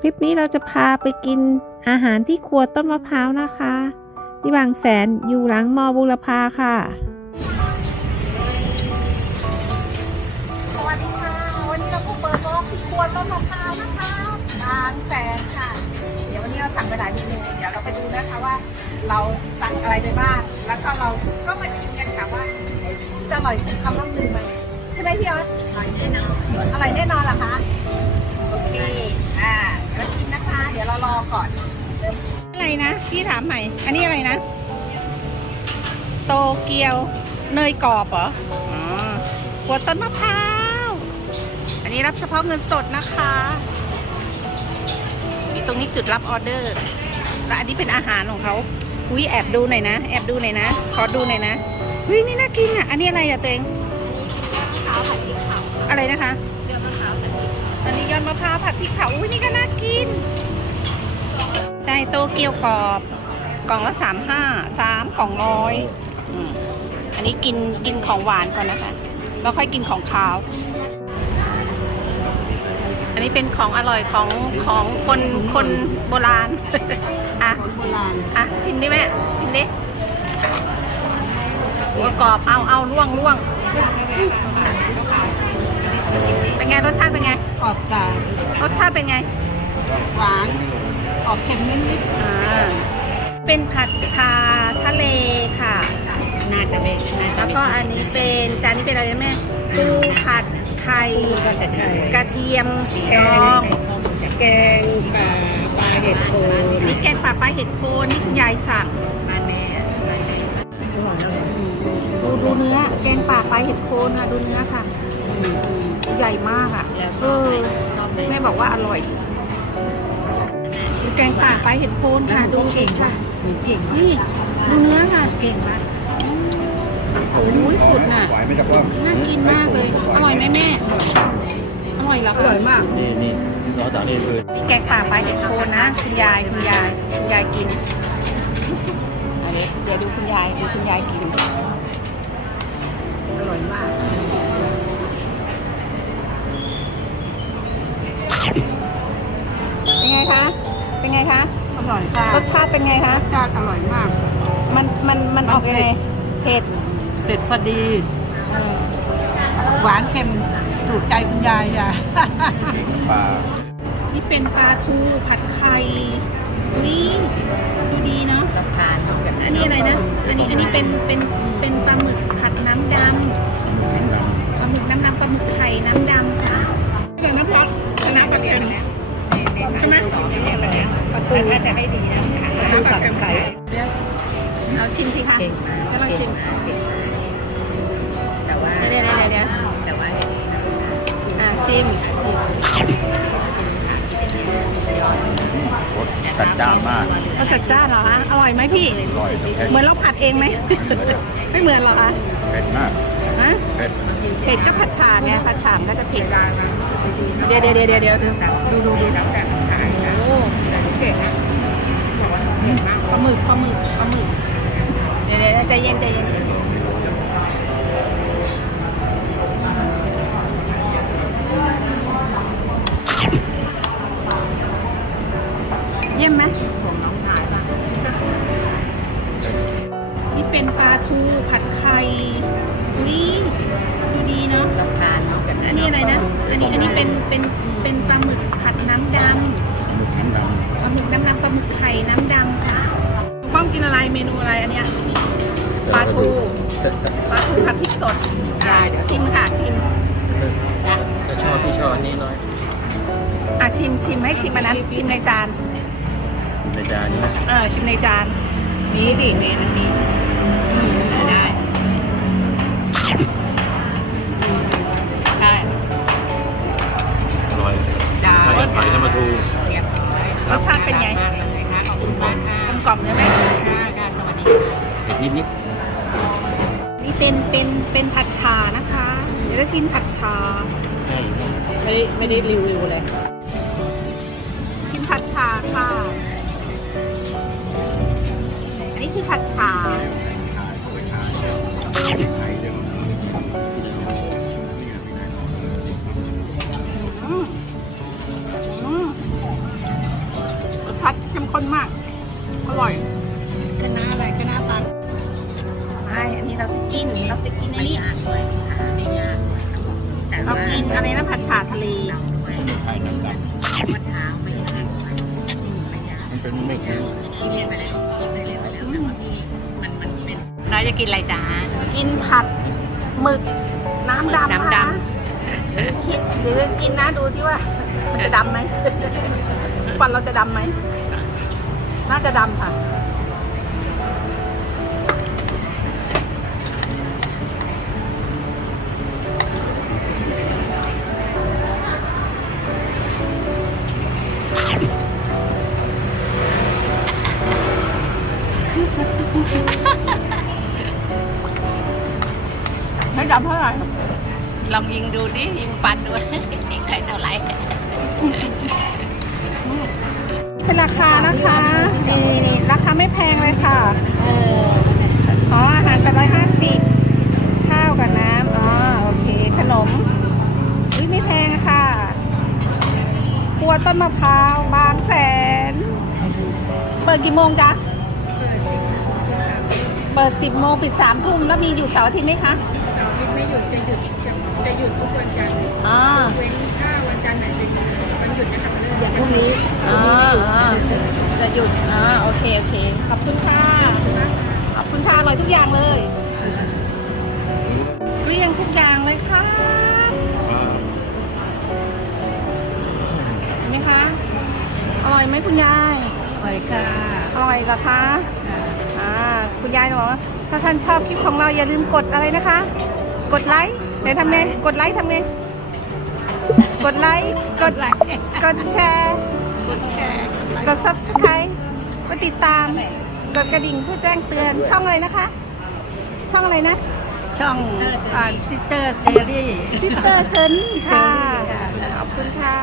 คลิปนี้เราจะพาไปกินอาหารที่ครัวต้นมะพร้าวนะคะ ที่บางแสนอยู่หลังมอบุรพาค่ะ สวัสดีค่ะ วันนี้เราก็เปิดบล็อกที่ครัวต้นมะพร้าวนะคะบางแสนค่ะ เดี๋ยววันนี้เราสั่งไปหลายเมนูเดี๋ยวเราไปดูนะคะว่า เราสั่งอะไรไปบ้าง แล้วก็เราก็มาชิมกันค่ะว่า จะอร่อยสมคำล่ำลือไหมใช่ไหมพี่ออสอร่อยแน่นอนอร่อยแน่นอนเหรอคะ โอเค อ่าเดี๋ยวเราชิมนะคะ เดี๋ยวเรารอก่อน อะไรนะพี่ถามใหม่ อันนี้อะไรนะ โตเกียวเนยกรอบเหรอ อ๋อหัวต้นมะพร้าว อันนี้รับเฉพาะเงินสดนะคะนี่ตรงนี้จุดรับออเดอร์ และอันนี้เป็นอาหารของเขาอุ้ยแอบดูหน่อยนะ แอบดูหน่อยนะ ขอดูหน่อยนะอุ้ยนี่น่ากินอะ อันนี้อะไรอะเตงข้าวผัดพริกเผาอะไรนะคะเดี๋ยวมะพร้าวผัดพริกอันนี้ยอดมะพร้าวผัดพริกเผา อุ้ยนี่ก็น่ากิน ได้โตเกียวกรอบ กล่องละสามห้าสามกล่องร้อยอืมอันนี้กินกินของหวานก่อนนะคะแล้วค่อยกินของคาว อันนี้เป็นของอร่อยของของคนคนโบราณ อะโบราณอะชิมดิแม่ชิมดิหัวกรอบเอาเอาล่วงล่วงเป็นไงรสชาติเป็นไงกรอบกรอบรสชาติเป็นไง หวาน ออกเค็มนิดอ่าเป็นผัดชาทะเลค่ะๆน่าจะเป็นน่าจะแล้วก็อันนี้เป็นจานนี้เป็นอะไรนะแม่ปูผัดไข่ก็จะได้กระเทียมแกดองงแกงปลาปลาเห็ดโคนนี่แกงป่าปลาเห็ดโคนนี่คุณยายสั่งบ้านแม่บ้านแม่อร่อยอร่อยดูดูเนื้อแกงป่าปลาเห็ดโคนค่ะดูเนื้อค่ะ ใหญ่มากอะเออแม่บอกว่าอร่อยดู แกงป่าปลาเห็ดโคนค่ะ ดูสิค่ะเก่งนี่ดูเนื้อค่ะ เก่งมากโอ้ยสุดน่ะไหวไหมจากว่าน่ากินมากเลย อร่อยไหมแม่ อร่อยเหรออคะร่อยมาก นี่นี่ซอสจากนี่คือนี่แกงป่าปลาเห็ดโคนนะ คุณยายคุณยายคุณยายกินอันนี้เดี๋ยวดูคุณยายดูคุณยายกิน อร่อยมากเป็นไงคะ เป็นไงคะอร่อยค่ะรสชาติเป็นไงคะรสชาติอร่อยมาก มันมันมันออกยังไงเผ็ดเผ็ดพอดี หวานเค็มถูกใจคุณยายค่ะปลานี่เป็นปลาทูผัดไข่วิดูดีเนาะรับทานอันนี้อะไรนะ อันนี้อันนี้เป็นเป็นเป็นปลาหมึกผัดน้ำดำปลาหมึกน้ำดำปลาหมึกไข่ ประตูน่าจะให้ดีนะน้ำปลาเค็มไข่เอาชิมสิคะเก่งมากก็ลองชิมเก่งมากแต่ว่าเดี๋ยวเดี๋ยวเดี๋ยวเดี๋ยวแต่ว่าอันนี้นะอะชิมจัดจ้านมากรสจัดจ้านเหรอคะอร่อยไหมพี่อร่อยเผ็ดเหมือนเราผัดเองไหมไม่เหมือนเหรอคะเผ็ดมากฮะเผ็ดเผ็ดก็ผัดฉ่าไงผัดฉามก็จะเผ็ดเดี๋ยวเดี๋ยวเดี๋ยวเดี๋ยวเดี๋ยวดูดูดูโอ้ เก่งนะบอกว่าเก่งมากปลาหมึกปลาหมึกปลาหมึกเดี๋ยวเดี๋ยวใจเย็นใจเย็นเยี่ยมไหมของน้องนายป่ะนี่เป็นปลาทูผัดไข่วิดูดีเนาะรับทานเนาะอันนี้อะไรนะ อันนี้อันนี้เป็นเป็นเป็นปลาหมึกผัดน้ำดำ หมึกน้ำดปลาหมึกน้ำดำปลาหมึกไข่น้ำดำค่ะลุงป้อมกินอะไรเมนูอะไรอันเนี้ยำปลาทูปลาทูผัดพริกสดอะชิมค่ะชิมจะชอบพี่ชอบอันนี้หน่อยอะชิมชิมให้ชิมอันนั้นชิมในจานในจานนี้นะเออชิมในจานมีดิเมมันมีได้ได้อร่อยได้ถ้าอยากไปน้ำมาทูเรียบร้อยรสชาติเป็นไงมากเลยค่ะขอบคุณมากค่ะกลมกล่อมใช่ไหมค่ะค่ะสวัสดีค่ะเผ็ดนิดนิดนี่เป็นเป็นเป็นผัดชานะคะ เดี๋ยวจะชิมผัดชาใช่ใช่ไม่ได้ไม่ได้รีวิวเลยกินผัดชาค่ะ อันนี้คือผัดชา ผัดเข้มข้นมาก อร่อยคณะอะไรคณะปลาใช่อันนี้เราจะกิน เราจะกินอันไม่นี้ยากด้วยไม่ยากแต่เราว่ากินอะไรนะผัดฉาทะเลไข่น้ำดวัดเท้าไม่ยากไม่ยากำมันเป็นเม็ดนะที่เรียนมาแล้วได้เรียนมาแล้วแต่ว่ามีมันมันเป็นน้อยจะกินอะไรจ้ากินผัดหมึกน้ำดำน้ำดนะคะคิดหรือกินนะดูที่ว่า มันจะดำไหม ฟันเราจะดำไหม น่าจะดำค่ะ ไม่ดำเท่าไหร่ลองยิงดูดิยิงฟันดูยิงใครเท่าไหร่ เป็นราคานะคะนี่นี่ราคาไม่แพงเลยค่ะเอออ๋ออาหารแปดร้อยห้าสิบข้าวกับน้ำอ๋อโอเค ขนมอุ้ยไม่แพงค่ะครัวต้นมะพร้าวบางแสน เปิดกี่โมงจ๊ะเปิดสิบโมงปิดสามทุ่มแล้วมีอยู่เสาร์อาทิตย์ไหมคะเสาร์อาทิตย์ไม่หยุดจะหยุดจะจะหยุดทุกวันจันทร์อ่าเว้นถ้าวันจันทร์ไหนเป็นวันหยุดจะทำเรื่ อย่างพรุ่งนี้อ่าอ่าจะหยุดอ่าโอเคโอเค ขอบคุณค่ะขอบคุณค่ะอร่อยทุกอย่างเลยเกลี้ยงทุกอย่างเลยค่ะเห็นไหมคะอร่อยไหมคุณยายอร่อยค่ะอร่อยเหรอคะอ่าคุณยายบอกว่าถ้าท่านชอบคลิปของเราอย่าลืมกดอะไรนะคะ กดไลค์เดี๋ยวทำไงกดไลค์ทำไง กดไลค์กดไลค์กดแชร์กดแชร์กด subscribe กดติดตาม กดกระดิ่งเพื่อแจ้งเตือนช่องอะไรนะคะ ช่องอะไรนะ ช่องอ่าซิสเตอร์เจอรี่ซิสเตอร์เจนค่ะ ขอบคุณค่ะ